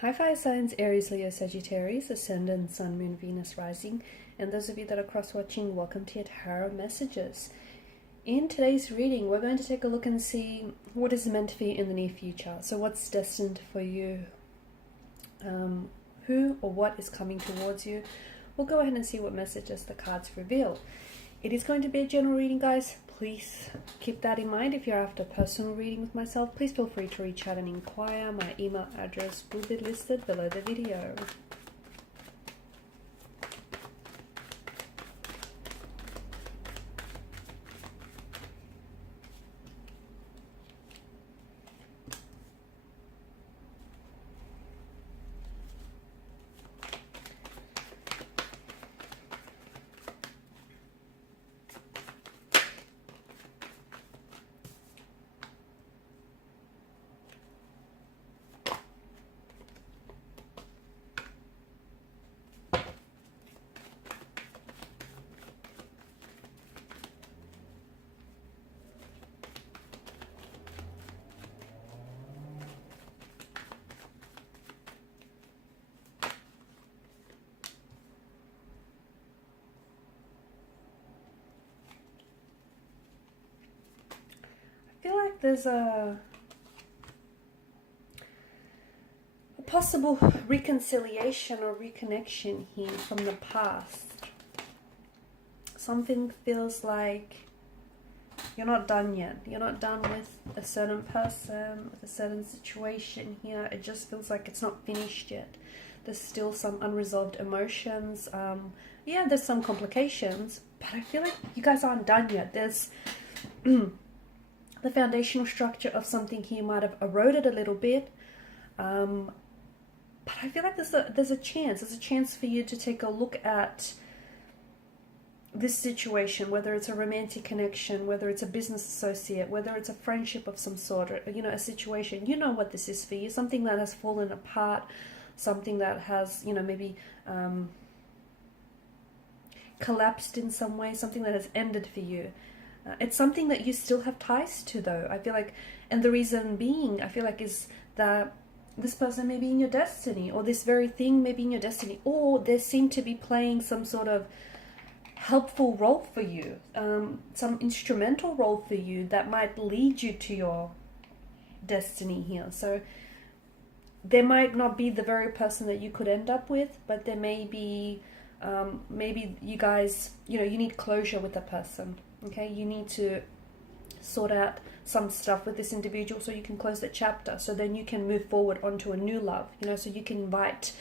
Hi fire signs, Aries, Leo, Sagittarius, Ascendant, Sun, Moon, Venus, Rising. And those of you that are cross-watching, welcome to your tarot messages. In today's reading, we're going to take a look and see what is meant for you in the near future. So what's destined for you? Who or what is coming towards you? We'll go ahead and see what messages the cards reveal. It is going to be a general reading, guys. Please keep that in mind. If you're after personal reading with myself, please feel free to reach out and inquire. My email address will be listed below the video. I feel like there's a possible reconciliation or reconnection here from the past. Something feels like you're not done yet. You're not done with a certain person, with a certain situation here. It just feels like it's not finished yet. There's still some unresolved emotions. Yeah, there's some complications, but I feel like you guys aren't done yet. There's the foundational structure of something here might have eroded a little bit, but I feel like there's a chance for you to take a look at this situation, whether it's a romantic connection, whether it's a business associate, whether it's a friendship of some sort, or a situation. You know what this is for you, something that has fallen apart, something that has maybe collapsed in some way, something that has ended for you. It's something that you still have ties to, though. I feel like, and the reason being, I feel like, is that this person may be in your destiny, or this very thing may be in your destiny, or they seem to be playing some sort of helpful role for you, some instrumental role for you that might lead you to your destiny here. So they might not be the very person that you could end up with, but there may be, maybe you guys, you need closure with a person. Okay, you need to sort out some stuff with this individual so you can close the chapter, so then you can move forward onto a new love, so you can invite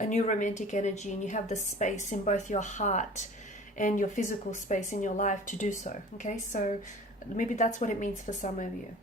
a new romantic energy, and you have the space in both your heart and your physical space in your life to do so. Okay, so maybe that's what it means for some of you.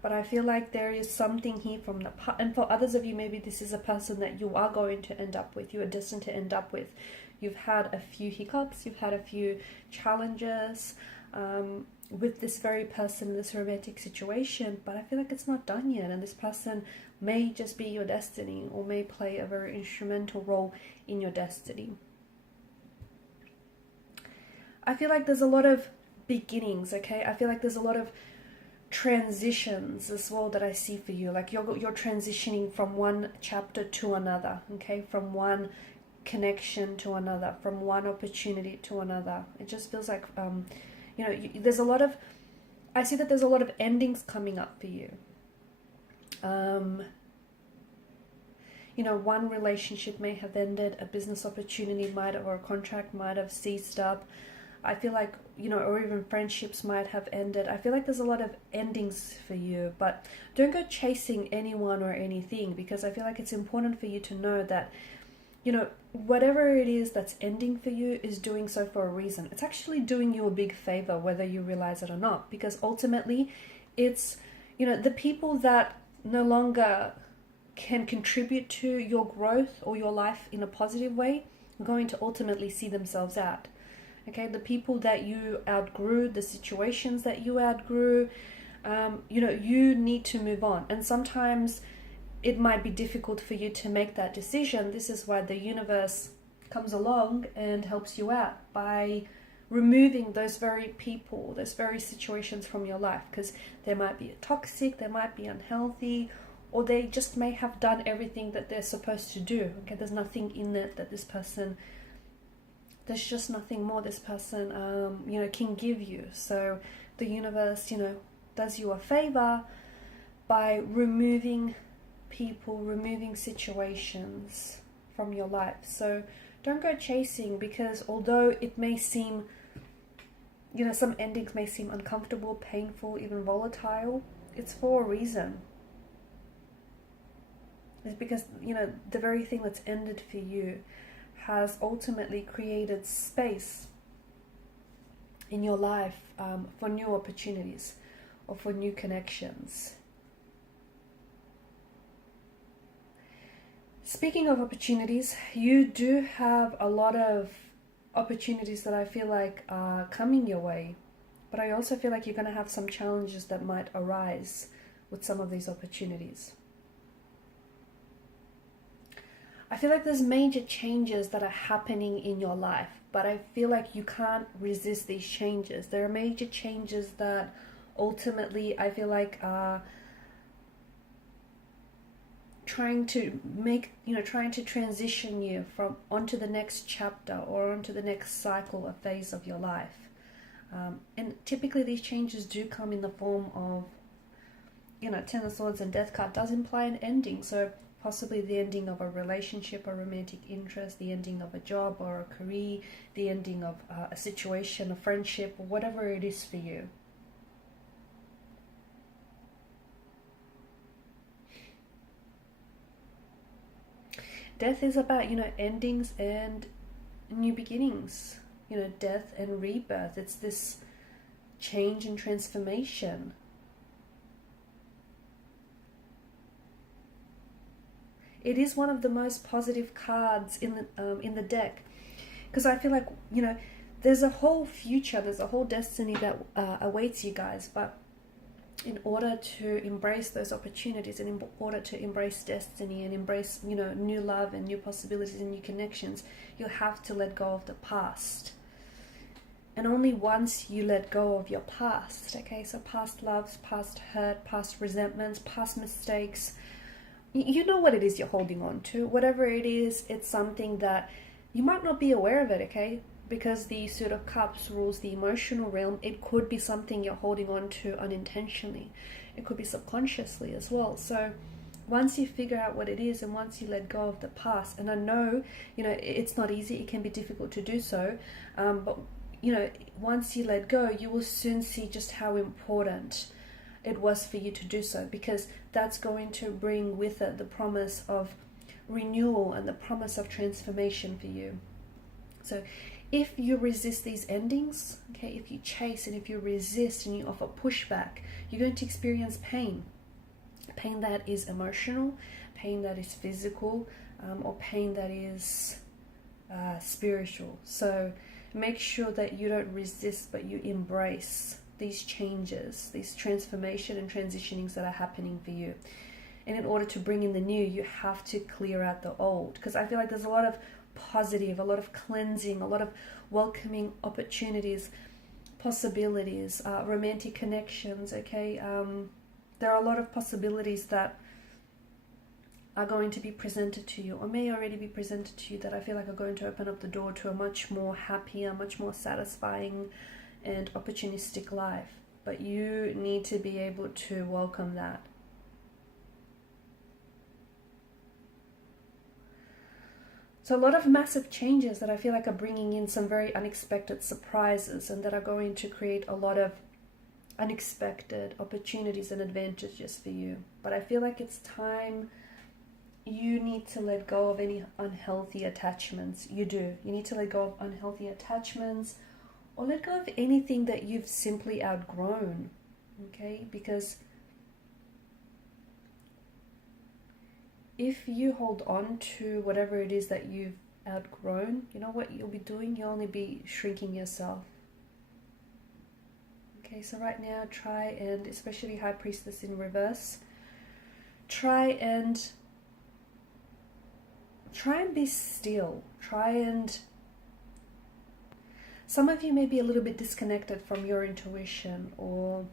But I feel like there is something here from the past, and for others of you, maybe this is a person that you are going to end up with, you are destined to end up with. You've had a few hiccups, you've had a few challenges with this very person in this romantic situation, but I feel like it's not done yet, and this person may just be your destiny, or may play a very instrumental role in your destiny. I feel like there's a lot of beginnings, okay? I feel like there's a lot of transitions as well that I see for you. Like you're transitioning from one chapter to another, okay? From one connection to another, from one opportunity to another. It just feels like there's a lot of, I see that there's a lot of endings coming up for you. One relationship may have ended, a business opportunity might have, or a contract might have ceased up. I feel like, or even friendships might have ended. I feel like there's a lot of endings for you, but don't go chasing anyone or anything, because I feel like it's important for you to know that whatever it is that's ending for you is doing so for a reason. It's actually doing you a big favor, whether you realize it or not, because ultimately it's, the people that no longer can contribute to your growth or your life in a positive way are going to ultimately see themselves out. Okay, the people that you outgrew, the situations that you outgrew, you need to move on. And sometimes it might be difficult for you to make that decision. This is why the universe comes along and helps you out by removing those very people, those very situations from your life, because they might be toxic, they might be unhealthy, or they just may have done everything that they're supposed to do. Okay, there's nothing in it that this person, there's just nothing more this person, you know, can give you. So the universe, you know, does you a favor by removing people, removing situations from your life. So don't go chasing, because although it may seem, you know, some endings may seem uncomfortable, painful, even volatile, it's for a reason. It's because, you know, the very thing that's ended for you has ultimately created space in your life for new opportunities or for new connections. Speaking of opportunities, you do have a lot of opportunities that I feel like are coming your way, but I also feel like you're going to have some challenges that might arise with some of these opportunities. I feel like there's major changes that are happening in your life, but I feel like you can't resist these changes. There are major changes that ultimately I feel like are trying to make, you know, trying to transition you from onto the next chapter or onto the next cycle or phase of your life. And typically these changes do come in the form of, you know, Ten of Swords and Death card does imply an ending. So possibly the ending of a relationship, a romantic interest, the ending of a job or a career, the ending of a situation, a friendship, or whatever it is for you. Death is about, you know, endings and new beginnings, you know, death and rebirth. It's this change and transformation. It is one of the most positive cards in the deck, because I feel like, you know, there's a whole future, there's a whole destiny that awaits you guys, but in order to embrace those opportunities and in order to embrace destiny and embrace, you know, new love and new possibilities and new connections, you'll have to let go of the past. And only once you let go of your past, okay, so past loves, past hurt, past resentments, past mistakes, you know what it is you're holding on to. Whatever it is, it's something that you might not be aware of it, okay? Because the Suit of Cups rules the emotional realm, it could be something you're holding on to unintentionally. It could be subconsciously as well. So once you figure out what it is and once you let go of the past, and I know, you know, it's not easy, it can be difficult to do so, but, you know, once you let go, you will soon see just how important it was for you to do so, because that's going to bring with it the promise of renewal and the promise of transformation for you. So if you resist these endings, okay, if you chase and if you resist and you offer pushback, you're going to experience pain. Pain that is emotional, pain that is physical, or pain that is spiritual. So make sure that you don't resist, but you embrace these changes, these transformation and transitionings that are happening for you. And in order to bring in the new, you have to clear out the old, because I feel like there's a lot of positive, a lot of cleansing, a lot of welcoming opportunities, possibilities, romantic connections, okay? There are a lot of possibilities that are going to be presented to you, or may already be presented to you, that I feel like are going to open up the door to a much more happier, much more satisfying and opportunistic life. But you need to be able to welcome that. So a lot of massive changes that I feel like are bringing in some very unexpected surprises, and that are going to create a lot of unexpected opportunities and advantages for you. But I feel like it's time you need to let go of any unhealthy attachments. You do. You need to let go of unhealthy attachments, or let go of anything that you've simply outgrown, okay? Because if you hold on to whatever it is that you've outgrown, you know what you'll be doing? You'll only be shrinking yourself. Okay, so right now try and, especially High Priestess in reverse, try and be still. Some of you may be a little bit disconnected from your intuition, or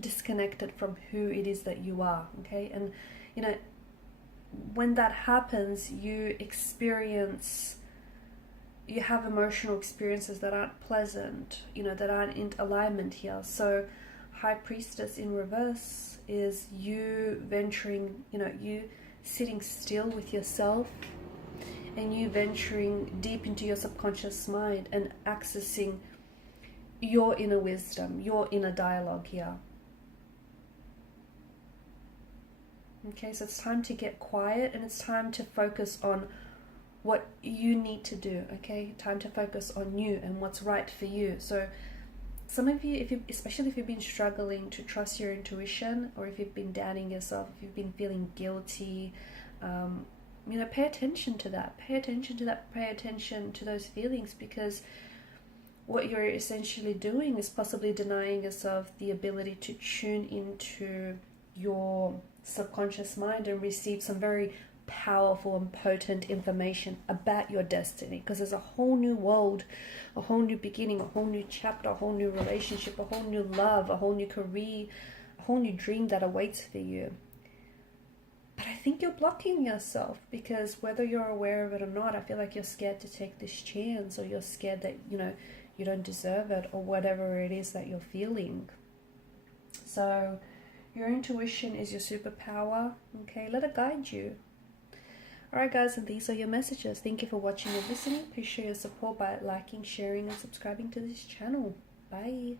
disconnected from who it is that you are, okay? And, you know, when that happens, you have emotional experiences that aren't pleasant, you know, that aren't in alignment here. So High Priestess in reverse is you venturing, you know, you sitting still with yourself, and you venturing deep into your subconscious mind and accessing your inner wisdom, your inner dialogue here. Okay, so it's time to get quiet, and it's time to focus on what you need to do, okay? Time to focus on you and what's right for you. So some of you, especially if you've been struggling to trust your intuition, or if you've been doubting yourself, if you've been feeling guilty, you know, pay attention to that. Pay attention to that. Pay attention to those feelings, because what you're essentially doing is possibly denying yourself the ability to tune into your subconscious mind and receive some very powerful and potent information about your destiny, because there's a whole new world, a whole new beginning, a whole new chapter, a whole new relationship, a whole new love, a whole new career, a whole new dream that awaits for you. But I think you're blocking yourself, because whether you're aware of it or not, I feel like you're scared to take this chance, or you're scared that, you know, you don't deserve it, or whatever it is that you're feeling. So your intuition is your superpower, okay? Let it guide you. Alright guys, and these are your messages. Thank you for watching and listening. Please show your support by liking, sharing, and subscribing to this channel. Bye.